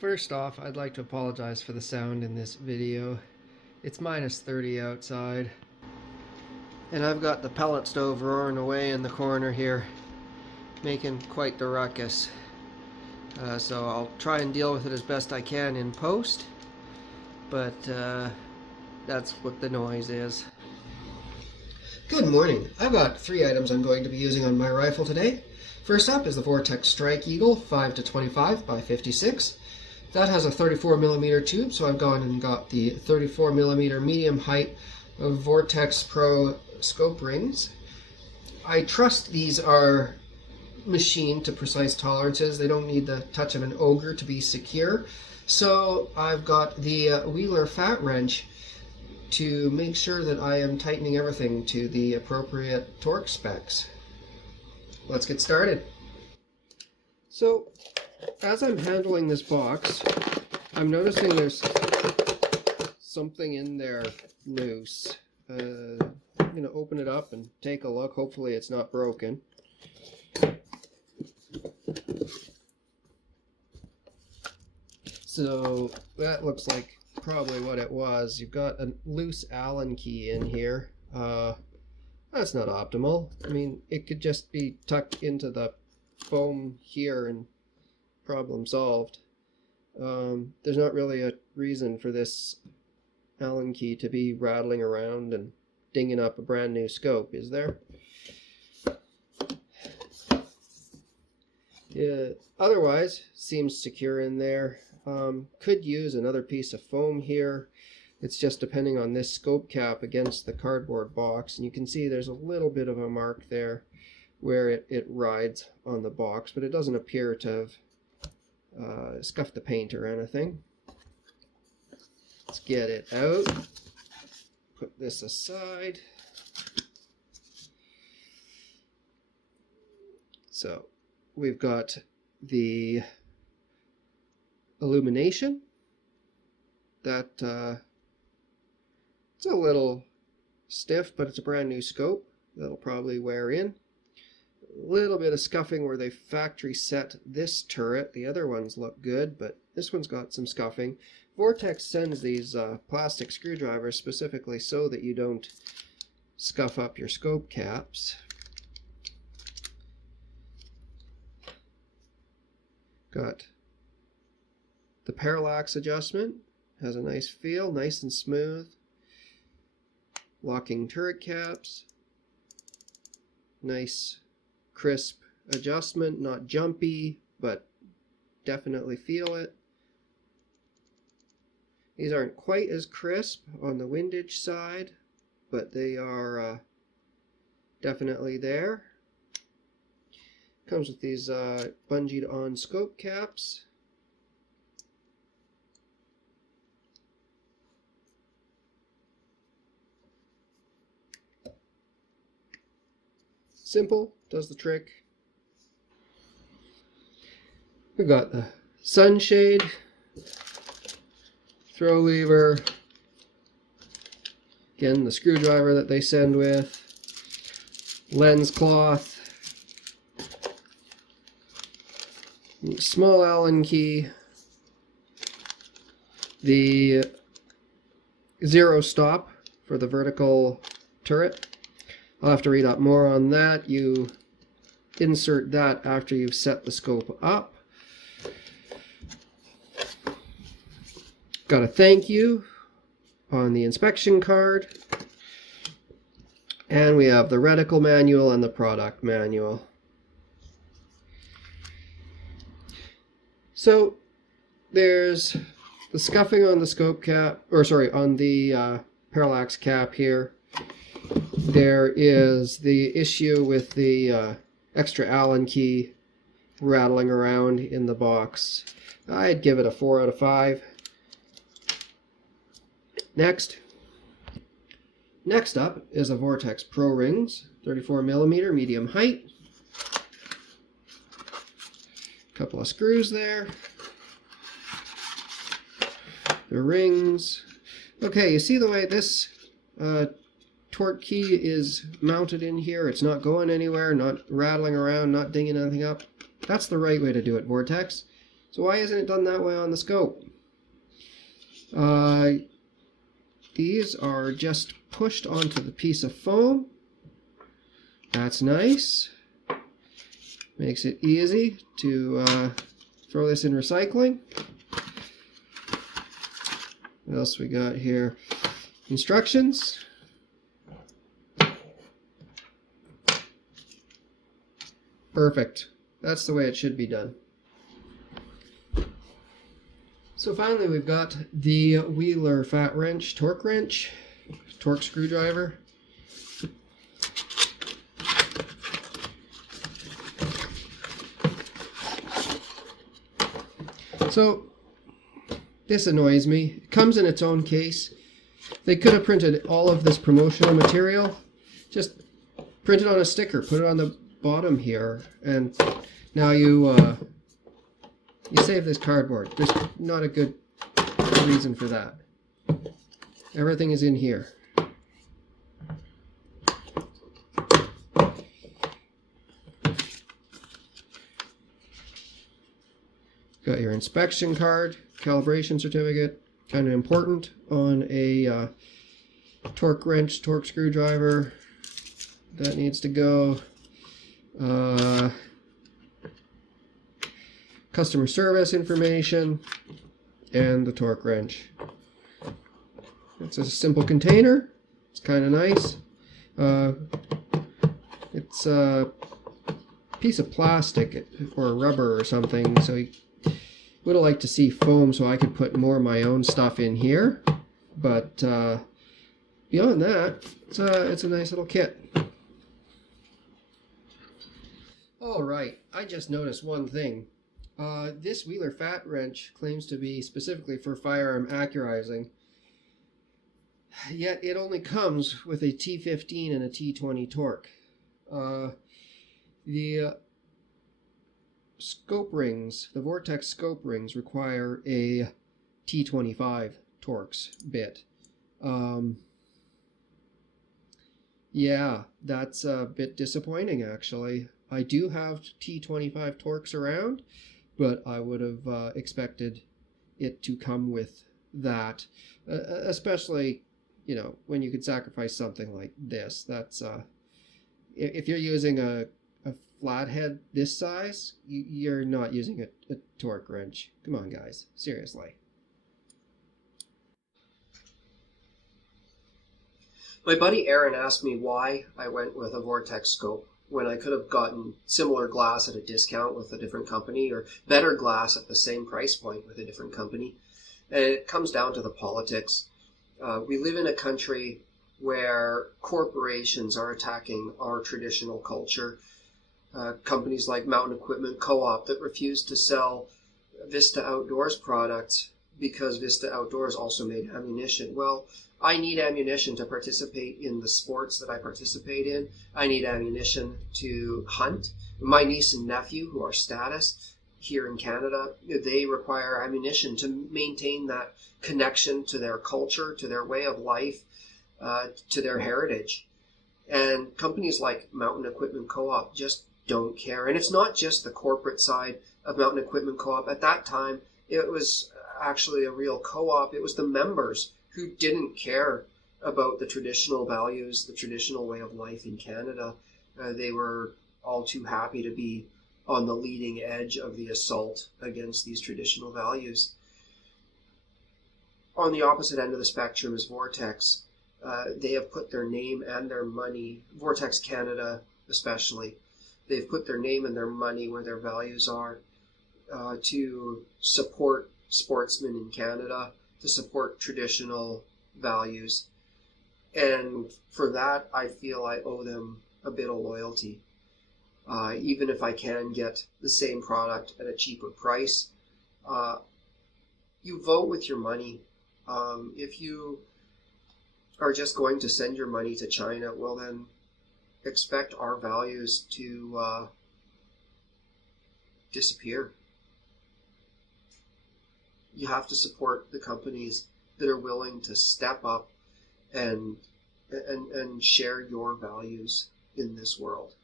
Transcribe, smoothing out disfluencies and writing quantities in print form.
First off, I'd like to apologize for the sound in this video. It's -30 outside, and I've got the pellet stove roaring away in the corner here, making quite the ruckus. So I'll try and deal with it as best I can in post, but that's what the noise is. Good morning. I've got 3 items I'm going to be using on my rifle today. First up is the Vortex Strike Eagle 5-25 by 56. That has a 34mm tube, so I've gone and got the 34mm medium height of Vortex Pro scope rings. I trust these are machined to precise tolerances. They don't need the touch of an ogre to be secure. So I've got the Wheeler fat wrench to make sure that I am tightening everything to the appropriate torque specs. Let's get started. So, as I'm handling this box, I'm noticing there's something in there loose. I'm going to open it up and take a look. Hopefully it's not broken. So that looks like probably what it was. You've got a loose Allen key in here. That's not optimal. I mean, it could just be tucked into the foam here and problem solved. There's not really a reason for this Allen key to be rattling around and dinging up a brand new scope, is there? Yeah, otherwise, seems secure in there. Could use another piece of foam here. It's just depending on this scope cap against the cardboard box, and you can see there's a little bit of a mark there where it rides on the box, but it doesn't appear to have scuffed the paint or anything. Let's get it out. Put this aside. So we've got the illumination that it's a little stiff, but it's a brand new scope that'll probably wear in. A little bit of scuffing where they factory set this turret. The other ones look good, but this one's got some scuffing. Vortex sends these plastic screwdrivers specifically so that you don't scuff up your scope caps. Got the parallax adjustment. Has a nice feel, nice and smooth. Locking turret caps. Nice crisp adjustment, not jumpy, but definitely feel it. These aren't quite as crisp on the windage side, but they are definitely there. Comes with these bungeed on scope caps. Simple, does the trick. We've got the sunshade, throw lever, again the screwdriver that they send with, lens cloth, small Allen key, the zero stop for the vertical turret. I'll have to read up more on that. You insert that after you've set the scope up. Got a thank you on the inspection card. And we have the reticle manual and the product manual. So there's the scuffing on the scope cap, or sorry, on the parallax cap here. There is the issue with the extra Allen key rattling around in the box. I'd give it a 4 out of 5. Next up is a Vortex Pro rings, 34mm medium height. Couple of screws there. The rings. Okay, you see the way this torque key is mounted in here? It's not going anywhere, not rattling around, not dinging anything up. That's the right way to do it, Vortex. So why isn't it done that way on the scope? These are just pushed onto the piece of foam. That's nice. Makes it easy to throw this in recycling. What else we got here? Instructions. Perfect. That's the way it should be done. So finally we've got the Wheeler fat wrench, torque screwdriver. So this annoys me. It comes in its own case. They could have printed all of this promotional material. Just print it on a sticker, put it on the bottom here, and now you save this cardboard. There's not a good reason for that. Everything is in here. Got your inspection card, calibration certificate, kind of important on a torque wrench, torque screwdriver. That needs to go. Customer service information, and the torque wrench. It's a simple container. It's kind of nice. It's a piece of plastic or rubber or something, so you would have liked to see foam so I could put more of my own stuff in here. But beyond that, it's a nice little kit. Alright, I just noticed one thing. This Wheeler fat wrench claims to be specifically for firearm accurizing, yet it only comes with a T15 and a T20 torque. The scope rings, the Vortex scope rings, require a T25 Torx bit. Yeah, that's a bit disappointing actually. I do have T25 Torx around, but I would have expected it to come with that, especially, you know, when you could sacrifice something like this. That's if you're using a flathead this size, you're not using a torque wrench. Come on, guys, seriously. My buddy Aaron asked me why I went with a Vortex scope when I could have gotten similar glass at a discount with a different company, or better glass at the same price point with a different company. And it comes down to the politics. We live in a country where corporations are attacking our traditional culture. Companies like Mountain Equipment Co-op that refuse to sell Vista Outdoors products because Vista Outdoors also made ammunition. Well, I need ammunition to participate in the sports that I participate in. I need ammunition to hunt. My niece and nephew, who are status here in Canada, they require ammunition to maintain that connection to their culture, to their way of life, to their heritage. And companies like Mountain Equipment Co-op just don't care. And it's not just the corporate side of Mountain Equipment Co-op. At that time, it was actually a real co-op. It was the members who didn't care about the traditional values, the traditional way of life in Canada. They were all too happy to be on the leading edge of the assault against these traditional values. On the opposite end of the spectrum is Vortex. They have put their name and their money, Vortex Canada especially, they've put their name and their money where their values are, to support sportsmen in Canada, to support traditional values. And for that, I feel I owe them a bit of loyalty. Even if I can get the same product at a cheaper price, you vote with your money. If you are just going to send your money to China, well then expect our values to disappear. You have to support the companies that are willing to step up and share your values in this world.